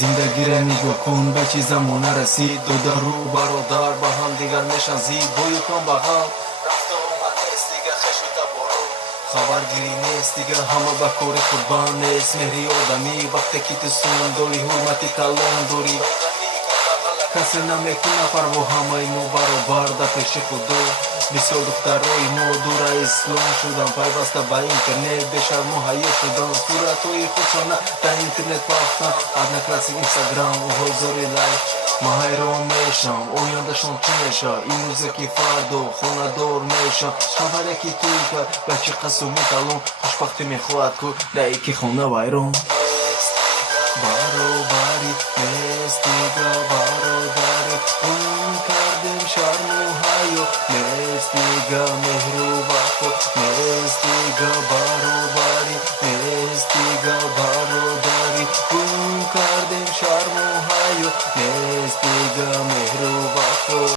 زندگی را نگاه کن به چیزمون نرسید دو در رو برادر با هم دیگر نشان زید با یکم بغل رفته آمد نیست دیگه خشم و تبارو خبرگیری نیست دیگه همه به کار خود بند نیست مهری آدمی وقتی که تو سون داری حرمتی کلان داری کسی نمیکنه پروا همه ما برابر در پیش خدا بسیار دخترای ما دور اسلام شدن پیوسته به اینترنت بیشتر مهیا شدن صورتهای خودشان در اینترنت پاختن ادنا کلاسیک اینستاگرام و هزاری لایک ما حیران میشم آیندهشان چی میشه این روزه که فردا خانه دار میشم خبره که توی کرد بچه قصه میتالون خوشبختی میخواهد که در یکی خانه ویران برابری نیست دیگه برادری اون کردیم شرم و حیا نیست دیگه مهر و وفا نیست دیگه